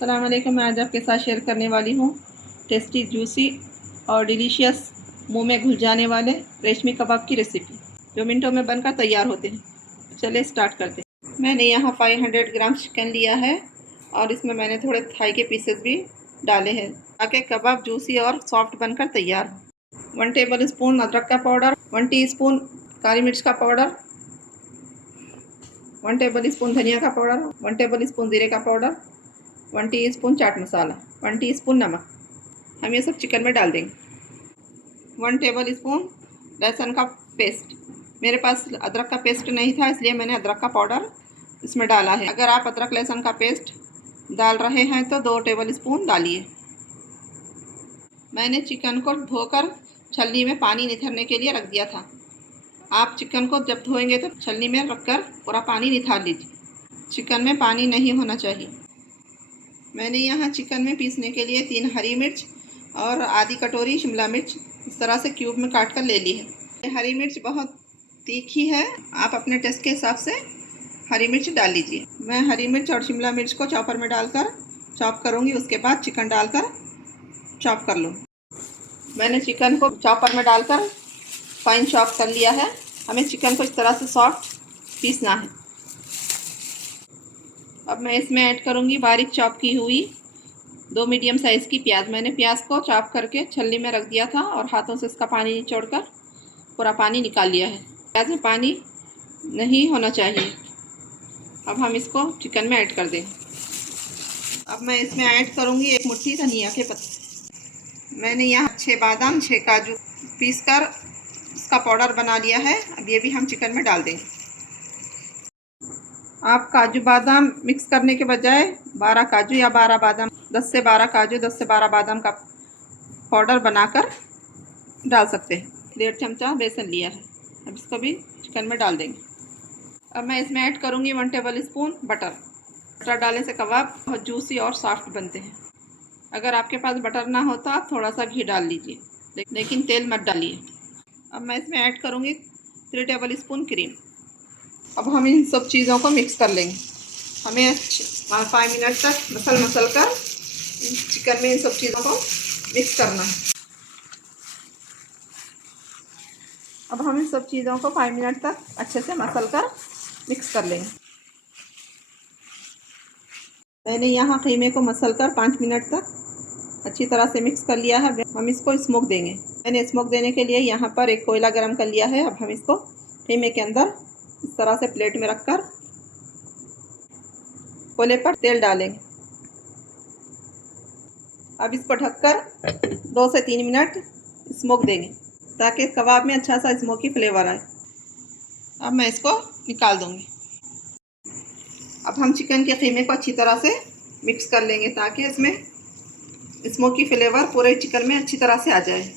अस्सलाम वालेकुम। मैं आज आपके साथ शेयर करने वाली हूँ टेस्टी जूसी और डिलीशियस मुंह में घुल जाने वाले रेशमी कबाब की रेसिपी जो मिनटों में बनकर तैयार होते हैं। चलिए स्टार्ट करते हैं। मैंने यहाँ 500 ग्राम चिकन लिया है और इसमें मैंने थोड़े थाई के पीसेस भी डाले हैं ताकि कबाब जूसी और सॉफ्ट बनकर तैयार हो। 1 टेबल स्पून अदरक का पाउडर, 1 टीस्पून काली मिर्च का पाउडर, 1 टेबल स्पून धनिया का पाउडर, 1 टेबल स्पून जीरे का powder, 1 teaspoon chaat masala, 1 teaspoon नमक। हम ये सब चिकन में डाल देंगे। 1 टेबल स्पून लहसुन का पेस्ट। मेरे पास अदरक का पेस्ट नहीं था इसलिए मैंने अदरक का पाउडर इसमें डाला है। अगर आप अदरक लहसुन का पेस्ट डाल रहे हैं तो 2 टेबल स्पून डालिए। मैंने चिकन को धोकर छलनी में पानी निथरने के लिए रख दिया था। आप चिकन को जब धोएंगे तो छलनी में रखकर पूरा पानी निथार लीजिए। चिकन में पानी नहीं होना चाहिए। मैंने यहाँ चिकन में पीसने के लिए 3 हरी मिर्च और आधी कटोरी शिमला मिर्च इस तरह से क्यूब में काट कर ले ली है। हरी मिर्च बहुत तीखी है, आप अपने टेस्ट के हिसाब से हरी मिर्च डाल लीजिए। मैं हरी मिर्च और शिमला मिर्च को चॉपर में डालकर चॉप करूँगी, उसके बाद चिकन डालकर चॉप कर लूँ। मैंने चिकन को चॉपर में डालकर फाइन चॉप कर लिया है। हमें चिकन को इस तरह से सॉफ्ट पीसना है। अब मैं इसमें ऐड करूँगी बारीक चॉप की हुई 2 मीडियम साइज़ की प्याज। मैंने प्याज को चॉप करके छलनी में रख दिया था और हाथों से इसका पानी निचोड़कर पूरा पानी निकाल लिया है। प्याज में पानी नहीं होना चाहिए। अब हम इसको चिकन में ऐड कर दें। अब मैं इसमें ऐड करूँगी 1 मुट्ठी धनिया के पत्ते। मैंने यहाँ 6 बादाम 6 काजू पीस कर इसका पाउडर बना लिया है। अब ये भी हम चिकन में डाल देंगे। आप काजू बादाम मिक्स करने के बजाय 12 काजू या 12 बादाम 10 से 12 काजू 10 से 12 बादाम का पाउडर बनाकर डाल सकते हैं। 1.5 चमचा बेसन लिया है। अब इसको भी चिकन में डाल देंगे। अब मैं इसमें ऐड करूँगी 1 टेबल स्पून बटर। बटर डालने से कबाब बहुत जूसी और सॉफ्ट बनते हैं। अगर आपके पास बटर ना हो तो आप थोड़ा सा घी डाल लीजिए, लेकिन तेल मत डालिए। अब मैं इसमें ऐड करूँगी 3 टेबल स्पून क्रीम। अब हम इन सब चीज़ों को मिक्स कर लेंगे। हमें 5 मिनट तक मसल कर चिकन में इन सब चीज़ों को मिक्स करना है। अब हम इन सब चीज़ों को 5 मिनट तक अच्छे से मसल कर मिक्स कर लेंगे। मैंने यहाँ कीमे को मसल कर 5 मिनट तक अच्छी तरह से मिक्स कर लिया है। हम इसको स्मोक देंगे। मैंने स्मोक देने के लिए यहाँ पर एक कोयला गर्म कर लिया है। अब हम इसको कीमे के अंदर इस तरह से प्लेट में रखकर कोयले पर तेल डालेंगे। अब इसको ढककर 2 से 3 मिनट स्मोक देंगे ताकि कबाब में अच्छा सा स्मोकी फ्लेवर आए। अब मैं इसको निकाल दूंगी। अब हम चिकन के कीमे को अच्छी तरह से मिक्स कर लेंगे ताकि इसमें स्मोकी फ्लेवर पूरे चिकन में अच्छी तरह से आ जाए।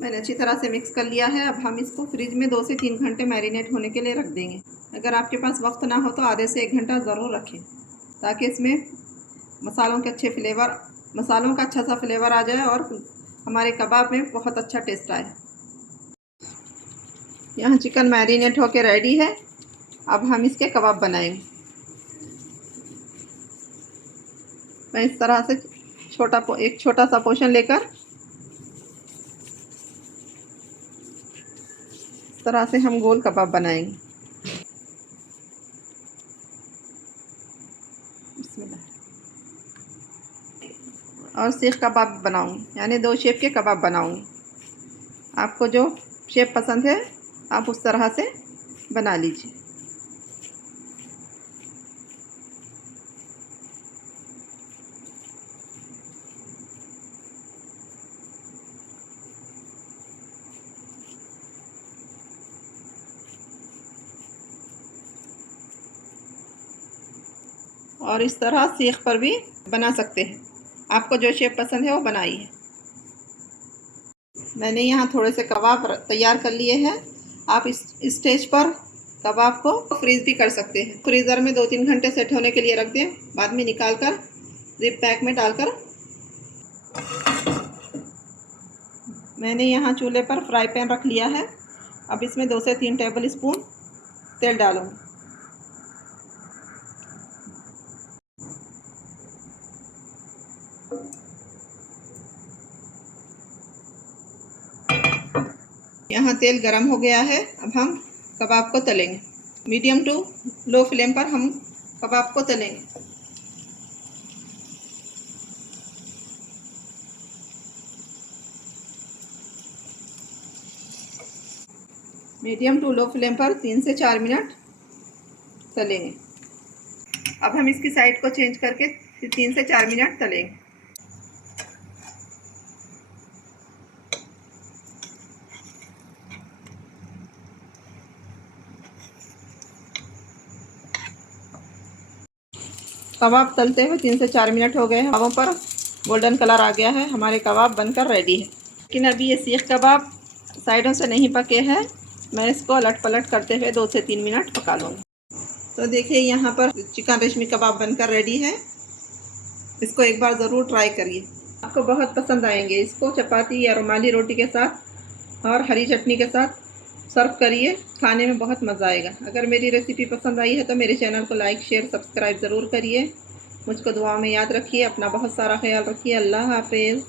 मैंने अच्छी तरह से मिक्स कर लिया है। अब हम इसको फ्रिज में 2 से 3 घंटे मैरिनेट होने के लिए रख देंगे। अगर आपके पास वक्त ना हो तो आधे से 1 घंटा ज़रूर रखें ताकि इसमें मसालों का अच्छा सा फ्लेवर आ जाए और हमारे कबाब में बहुत अच्छा टेस्ट आए। यहाँ चिकन मैरिनेट होके रेडी है। अब हम इसके कबाब बनाएंगे। मैं इस तरह से एक छोटा सा पोर्शन लेकर इस तरह से हम गोल कबाब बनाएंगे। और सीख कबाब बनाऊंगी, यानी 2 शेप के कबाब बनाऊंगी। आपको जो शेप पसंद है आप उस तरह से बना लीजिए। और इस तरह सीख पर भी बना सकते हैं। आपको जो शेप पसंद है वो बनाइए। मैंने यहाँ थोड़े से कबाब तैयार कर लिए हैं। आप इस स्टेज पर कबाब को फ्रीज़ भी कर सकते हैं। फ्रीज़र में 2-3 घंटे सेट होने के लिए रख दें, बाद में निकाल कर जिप पैक में डालकर। मैंने यहाँ चूल्हे पर फ्राई पैन रख लिया है अब इसमें 2 से 3 टेबल स्पून तेल डालूँगी। यहाँ तेल गरम हो गया है। अब हम कबाब को तलेंगे। मीडियम टू लो फ्लेम पर हम कबाब को तलेंगे। मीडियम टू लो फ्लेम पर 3 से 4 मिनट तलेंगे। अब हम इसकी साइड को चेंज करके 3 से 4 मिनट तलेंगे। कबाब तलते हुए 3 से 4 मिनट हो गए हैं। कबाबों पर गोल्डन कलर आ गया है। हमारे कबाब बनकर रेडी है। लेकिन अभी ये सीख कबाब साइडों से नहीं पके हैं। मैं इसको अलट पलट करते हुए 2 से 3 मिनट पका लूँगी। तो देखिए यहाँ पर चिकन रेशमी कबाब बनकर रेडी है। इसको एक बार ज़रूर ट्राई करिए, आपको बहुत पसंद आएंगे। इसको चपाती या रुमाली रोटी के साथ और हरी चटनी के साथ सर्व करिए, खाने में बहुत मज़ा आएगा। अगर मेरी रेसिपी पसंद आई है तो मेरे चैनल को लाइक शेयर सब्सक्राइब ज़रूर करिए। मुझको दुआ में याद रखिए। अपना बहुत सारा ख्याल रखिए। अल्लाह हाफिज़।